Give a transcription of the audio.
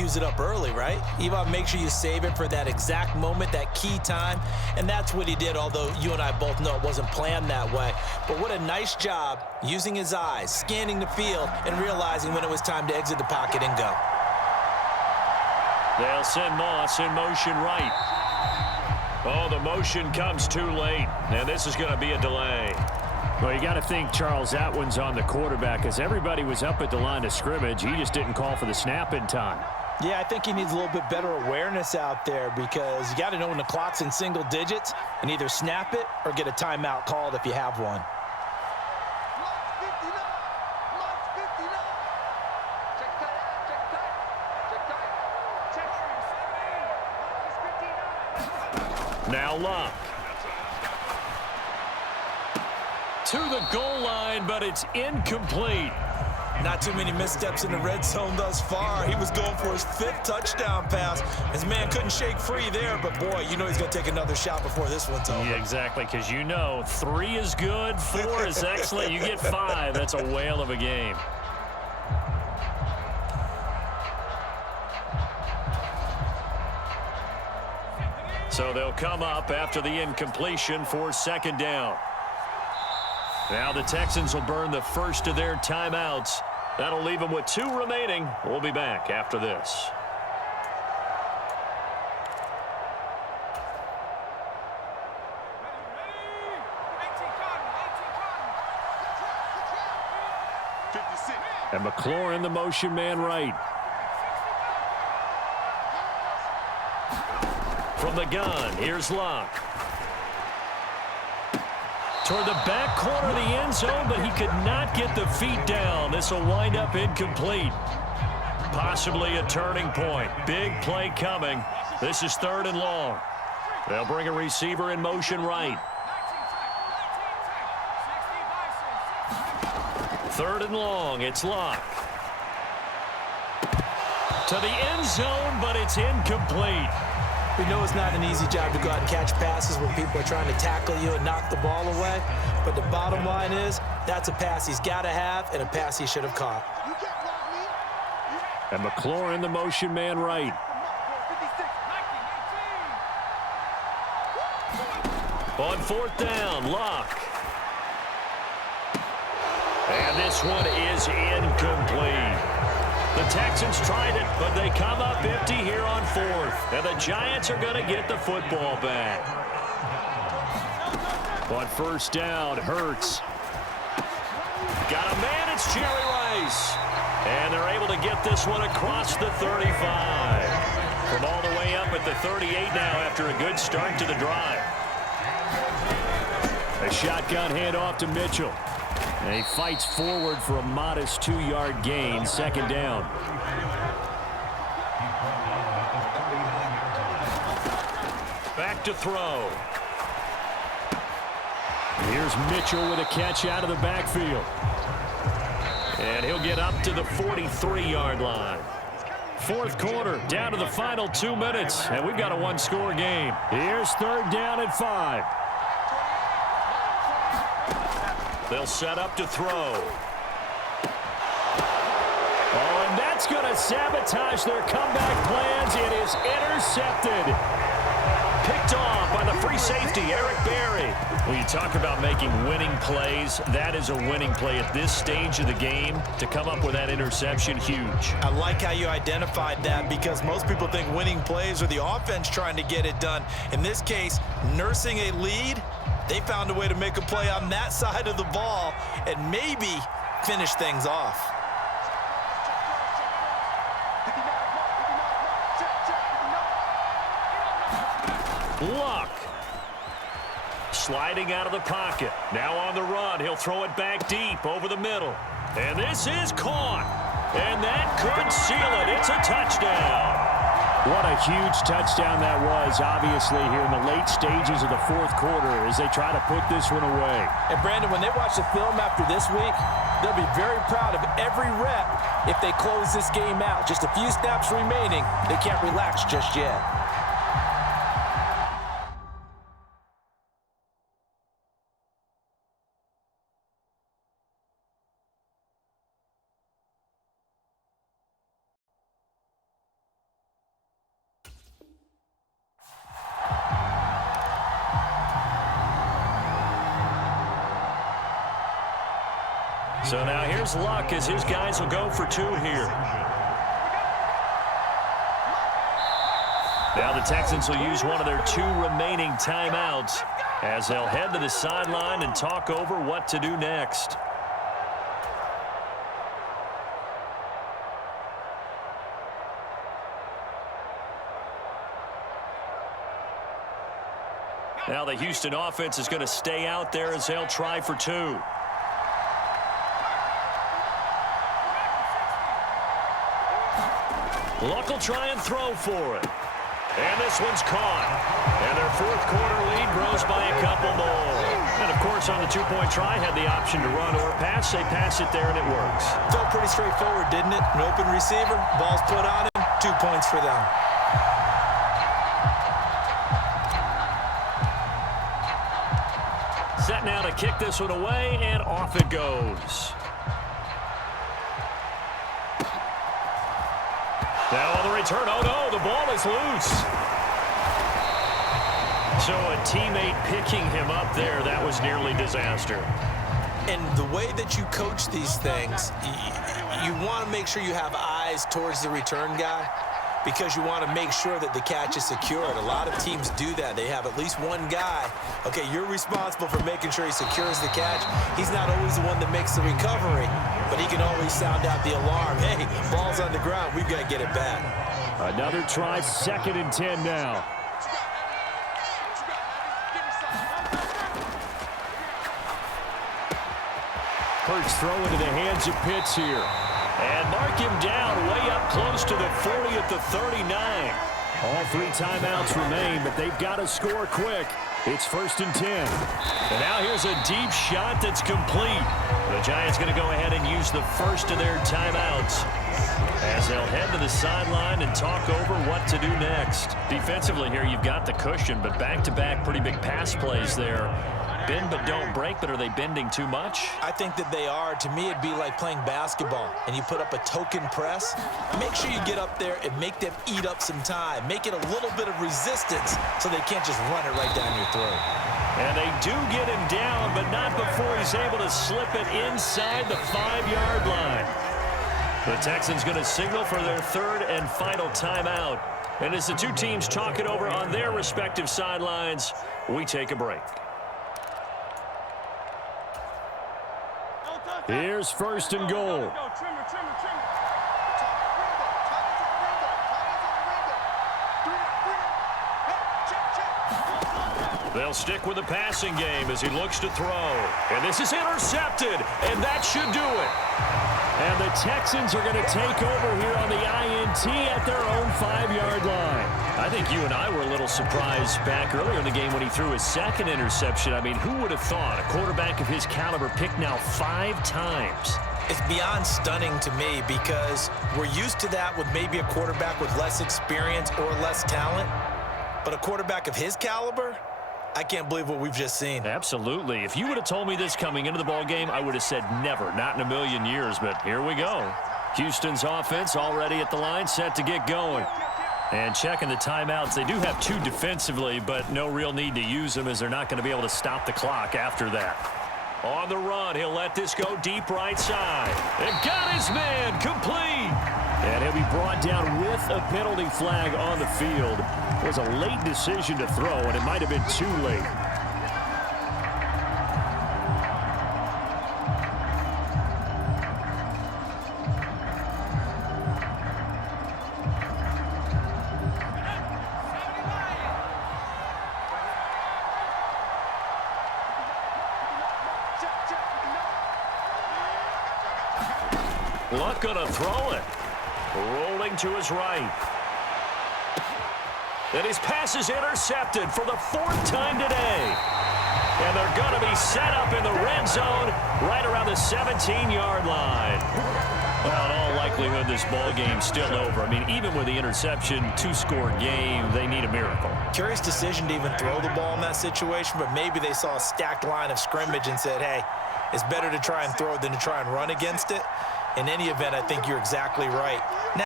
use it up early, right? You want to make sure you save it for that exact moment, that key time, and that's what he did, although you and I both know it wasn't planned that way. But what a nice job using his eyes, scanning the field, and realizing when it was time to exit the pocket and go. They'll send Moss in motion right. Oh, the motion comes too late, and this is going to be a delay. Well, you got to think, Charles, that one's on the quarterback because everybody was up at the line of scrimmage. He just didn't call for the snap in time. Yeah, I think he needs a little bit better awareness out there because you got to know when the clock's in single digits and either snap it or get a timeout called if you have one. Now Luck. To the goal line, but it's incomplete. Not too many missteps in the red zone thus far. He was going for his 5th touchdown pass. His man couldn't shake free there, but boy, you know he's going to take another shot before this one's over. Yeah, exactly, because you know 3 is good, 4 is excellent. You get 5, that's a whale of a game. So they'll come up after the incompletion for 2nd down. Now the Texans will burn the first of their timeouts. That'll leave them with 2 remaining. We'll be back after this. And McLaurin, the motion man right. From the gun, here's Luck. Toward the back corner of the end zone, but he could not get the feet down. This will wind up incomplete. Possibly a turning point. Big play coming. This is 3rd and long. They'll bring a receiver in motion right. 3rd and long. It's Luck. To the end zone, but it's incomplete. We know it's not an easy job to go out and catch passes when people are trying to tackle you and knock the ball away. But the bottom line is, that's a pass he's got to have and a pass he should have caught. And McLaurin, the motion man right. On 4th down, Luck. And this one is incomplete. The Texans tried it, but they come up empty here on 4th. And the Giants are going to get the football back. On 1st down, Hurts. Got a man, it's Jerry Rice. And they're able to get this one across the 35. From all the way up at the 38 now after a good start to the drive. A shotgun handoff to Mitchell. And he fights forward for a modest 2-yard gain, 2nd down. Back to throw. Here's Mitchell with a catch out of the backfield. And he'll get up to the 43-yard line. 4th quarter, down to the final 2 minutes, and we've got a 1-score game. Here's 3rd down and 5. They'll set up to throw. Oh, and that's going to sabotage their comeback plans. It is intercepted. Picked off by the free safety, Eric Berry. When you talk about making winning plays, that is a winning play at this stage of the game. To come up with that interception, huge. I like how you identified that because most people think winning plays are the offense trying to get it done. In this case, nursing a lead, they found a way to make a play on that side of the ball and maybe finish things off. Luck. Sliding out of the pocket. Now on the run. He'll throw it back deep over the middle. And this is caught. And that could seal it. It's a touchdown. What a huge touchdown that was, obviously, here in the late stages of the 4th quarter as they try to put this one away. And, Brandon, when they watch the film after this week, they'll be very proud of every rep if they close this game out. Just a few snaps remaining. They can't relax just yet. So now here's Luck as his guys will go for two here. Now the Texans will use one of their two remaining timeouts as they'll head to the sideline and talk over what to do next. Now the Houston offense is going to stay out there as they'll try for two. Luck will try and throw for it. And this one's caught. And their fourth quarter lead grows by a couple more. And, of course, on the two-point try, had the option to run or pass. They pass it there, and it works. Felt pretty straightforward, didn't it? An open receiver, ball's put on him, 2 points for them. Set now to kick this one away, and off it goes. Now on the return, oh no, the ball is loose. So a teammate picking him up there, that was nearly disaster. And the way that you coach these things, you want to make sure you have eyes towards the return guy because you want to make sure that the catch is secured. A lot of teams do that. They have at least one guy. Okay, you're responsible for making sure he secures the catch. He's not always the one that makes the recovery, but he can always sound out the alarm. Hey, ball's on the ground. We've got to get it back. Another try, 2nd and 10 now. Hurts throw into the hands of Pitts here. And mark him down way up close to the 40 at the 39. All 3 timeouts remain, but they've got to score quick. It's 1st and 10. And now here's a deep shot that's complete. The Giants going to go ahead and use the first of their timeouts as they'll head to the sideline and talk over what to do next. Defensively here, you've got the cushion, but back-to-back pretty big pass plays there. Bend but don't break, but are they bending too much? I think that they are. To me, it'd be like playing basketball, and you put up a token press. Make sure you get up there and make them eat up some time. Make it a little bit of resistance so they can't just run it right down your throat. And they do get him down, but not before he's able to slip it inside the 5-yard line. The Texans going to signal for their 3rd and final timeout. And as the two teams talk it over on their respective sidelines, we take a break. Here's 1st and goal. They'll stick with the passing game as he looks to throw. And this is intercepted, and that should do it. And the Texans are going to take over here on the INT at their own 5-yard line. I think you and I were a little surprised back earlier in the game when he threw his 2nd interception. I mean, who would have thought a quarterback of his caliber picked now 5 times? It's beyond stunning to me because we're used to that with maybe a quarterback with less experience or less talent. But a quarterback of his caliber, I can't believe what we've just seen. Absolutely. If you would have told me this coming into the ball game, I would have said never, not in a million years. But here we go. Houston's offense already at the line, set to get going. And checking the timeouts, they do have 2 defensively, but no real need to use them as they're not going to be able to stop the clock after that. On the run, he'll let this go deep right side. And got his man complete. And he'll be brought down with a penalty flag on the field. It was a late decision to throw, and it might have been too late. Luck gonna throw it. Rolling to his right. And his pass is intercepted for the 4th time today. And they're going to be set up in the red zone right around the 17-yard line. Well, in all likelihood, this ball game's still over. I mean, even with the interception, 2-score game, they need a miracle. Curious decision to even throw the ball in that situation, but maybe they saw a stacked line of scrimmage and said, hey, it's better to try and throw it than to try and run against it. In any event, I think you're exactly right. Now,